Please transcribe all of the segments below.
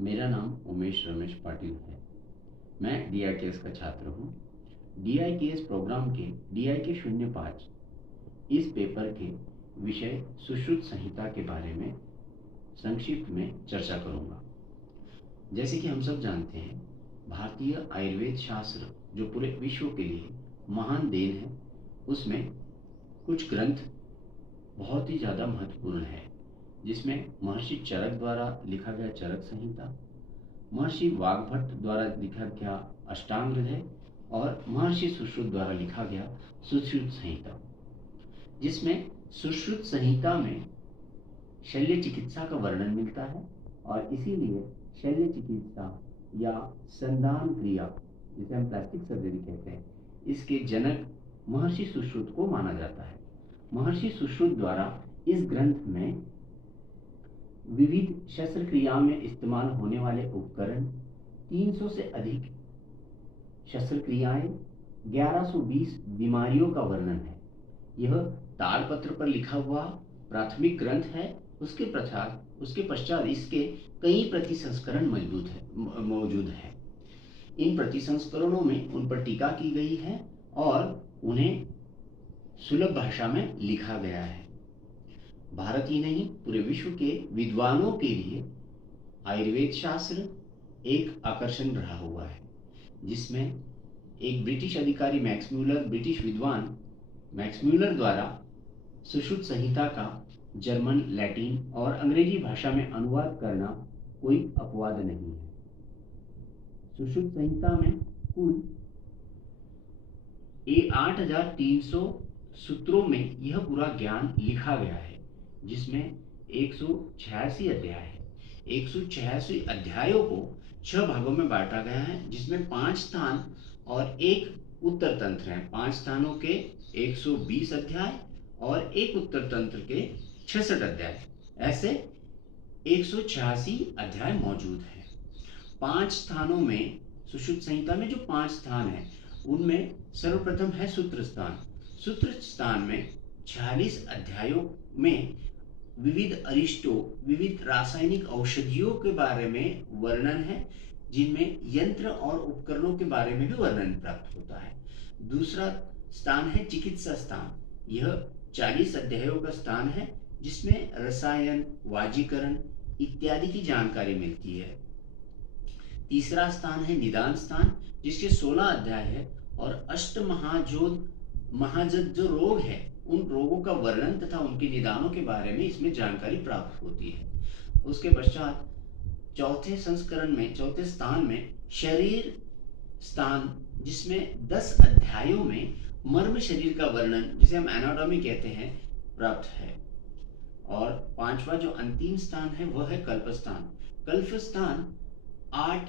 मेरा नाम उमेश रमेश पाटिल है। मैं DIKS का छात्र हूँ। DIKS प्रोग्राम के DIK 05 इस पेपर के विषय सुश्रुत संहिता के बारे में संक्षिप्त में चर्चा करूँगा। जैसे कि हम सब जानते हैं, भारतीय आयुर्वेद शास्त्र जो पूरे विश्व के लिए महान देन है, उसमें कुछ ग्रंथ बहुत ही ज़्यादा महत्वपूर्ण है, जिसमें महर्षि चरक द्वारा लिखा गया चरक संहिता, महर्षि वाग्भट द्वारा लिखा गया अष्टांग हृदय और महर्षि सुश्रुत द्वारा लिखा गया सुश्रुत संहिता। जिसमें सुश्रुत संहिता में शल्य चिकित्सा का वर्णन मिलता है और इसीलिए शल्य चिकित्सा या संधान क्रिया, जिसे हम प्लास्टिक सर्जरी कहते हैं, इसके जनक महर्षि सुश्रुत को माना जाता है। महर्षि सुश्रुत द्वारा इस ग्रंथ में विविध शस्त्रक्रिया में इस्तेमाल होने वाले उपकरण, 300 से अधिक शस्त्रक्रियाएं, 1120 बीमारियों का वर्णन है। यह ताड़पत्र पर लिखा हुआ प्राथमिक ग्रंथ है। उसके पश्चात इसके कई प्रतिसंस्करण मौजूद है। इन प्रतिसंस्करणों में उन पर टीका की गई है और उन्हें सुलभ भाषा में लिखा गया है। भारत ही नहीं, पूरे विश्व के विद्वानों के लिए आयुर्वेद शास्त्र एक आकर्षण रहा हुआ है, जिसमें एक ब्रिटिश अधिकारी ब्रिटिश विद्वान मैक्स म्यूलर द्वारा सुश्रुत संहिता का जर्मन, लैटिन और अंग्रेजी भाषा में अनुवाद करना कोई अपवाद नहीं है। सुश्रुत संहिता में कुल 8300 सूत्रों में यह पूरा ज्ञान लिखा गया है, जिसमें 186 अध्याय है। 186 अध्यायों को 6 भागों में बांटा गया है, जिसमें 5 स्थान और एक उत्तर तंत्र है। 5 स्थानों के 120 अध्याय और एक उत्तर तंत्र के 66 अध्याय, ऐसे 186 अध्याय मौजूद हैं। 5 स्थानों में, सुश्रुत संहिता में जो 5 स्थान हैं, उनमें सर्वप्रथम है सूत्र स्थान। सूत्र स्थान में 46 अध्यायों में विविध अरिष्टों, विविध रासायनिक औषधियों के बारे में वर्णन है, जिनमें यंत्र और उपकरणों के बारे में भी वर्णन प्राप्त होता है। दूसरा स्थान है चिकित्सा स्थान। यह 40 अध्यायों का स्थान है, जिसमें रसायन, वाजीकरण इत्यादि की जानकारी मिलती है। तीसरा स्थान है निदान स्थान, जिसके 16 अध्याय है और महाजद जो रोग है, उन रोगों का वर्णन तथा उनके निदानों के बारे में इसमें जानकारी प्राप्त होती है। उसके पश्चात चौथे स्थान में शरीर स्थान, जिसमें 10 अध्यायों में मर्म शरीर का वर्णन, जिसे हम एनाटॉमी कहते हैं, प्राप्त है। और 5वां जो अंतिम स्थान है वह है कल्प स्थान। कल्प स्थान 8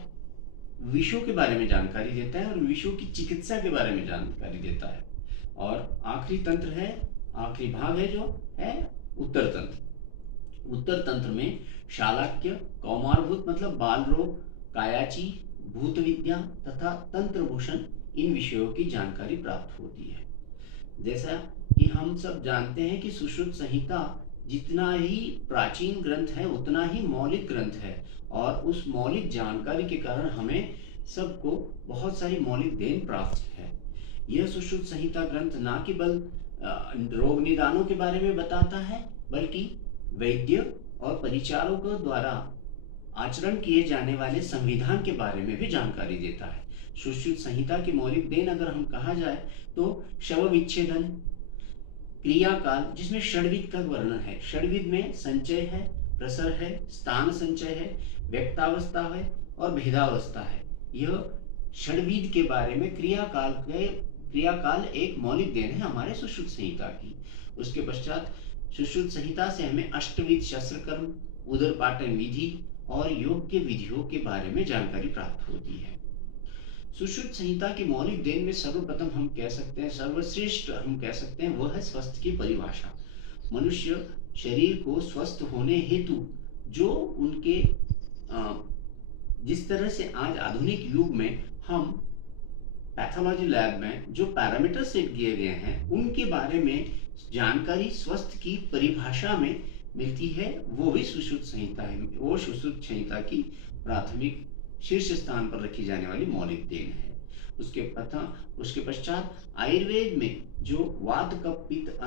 विषयों के बारे में जानकारी देता है और विषयों की चिकित्सा के बारे में जानकारी देता है। और आखिरी भाग है जो है उत्तर तंत्र। उत्तर तंत्र में शालाक्य, कौमारभूत मतलब बाल रोग, कायाची, भूत विद्या तथा तंत्रभूषण, इन विषयों की जानकारी प्राप्त होती है। जैसा कि हम सब जानते हैं कि सुश्रुत संहिता जितना ही प्राचीन ग्रंथ है उतना ही मौलिक ग्रंथ है, और उस मौलिक जानकारी के कारण हमें सबको बहुत सारी मौलिक देन प्राप्त है। यह सुश्रुत संहिता ग्रंथ ना केवल रोग निदानों के बारे में बताता है, बल्कि वैद्य और परिचारकों द्वारा आचरण किए जाने वाले संविधान के बारे में भी जानकारी देता है। सुश्रुत संहिता की मौलिक देन अगर हम कहा जाए तो शव विच्छेदन, क्रियाकाल, जिसमें षड्विध का वर्णन है। षड्विध में संचय है, प्रसर है, स्थान संचय है, व्यक्तावस्था है और भेदावस्था है। यह षड्विध के बारे में क्रियाकाल एक मौलिक देन है हमारे सुश्रुत संहिता की। उसके पश्चात सुश्रुत संहिता से हमें अष्टविध शस्त्रकर्म, उदरपाटन विधि और योग के विधियों के बारे में जानकारी प्राप्त होती है। सुश्रुत संहिता की मौलिक देन में सर्वप्रथम हम कह सकते हैं, सर्वश्रेष्ठ हम कह सकते हैं, वह है स्वस्थ की परिभाषा। मनुष्य शरीर को स्वस्थ होने हेतु जो उनके जिस तरह से आज आधुनिक युग में हम पैथोलॉजी लैब में जो पैरामीटर सेट किए गए हैं, उनके बारे में जानकारी स्वस्थ की परिभाषा में मिलती है वो भी सुश्रुत संहिता है। वो सुश्रुत संहिता की प्राथमिक शीर्ष स्थान पर रखी जाने वाली मौलिक देन है। उसके पश्चात आयुर्वेद में जो वात कफ पित्त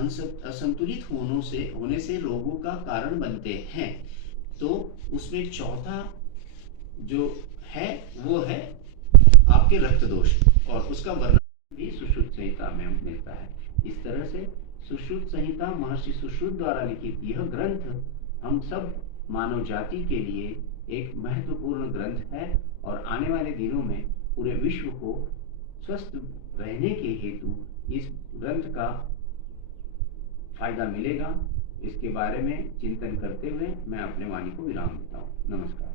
असंतुलित होने से रोगों का कारण बनते हैं, तो उसमें चौथा जो है वो है आपके रक्त दोष, और उसका वर्णन भी सुश्रुत संहिता में मिलता है। इस तरह से सुश्रुत संहिता महर्षि सुश्रुत द्वारा लिखित यह ग्रंथ हम सब मानव जाति के लिए एक महत्वपूर्ण ग्रंथ है, और आने वाले दिनों में पूरे विश्व को स्वस्थ रहने के हेतु इस ग्रंथ का फायदा मिलेगा। इसके बारे में चिंतन करते हुए मैं अपने वाणी को विराम देता हूँ। नमस्कार।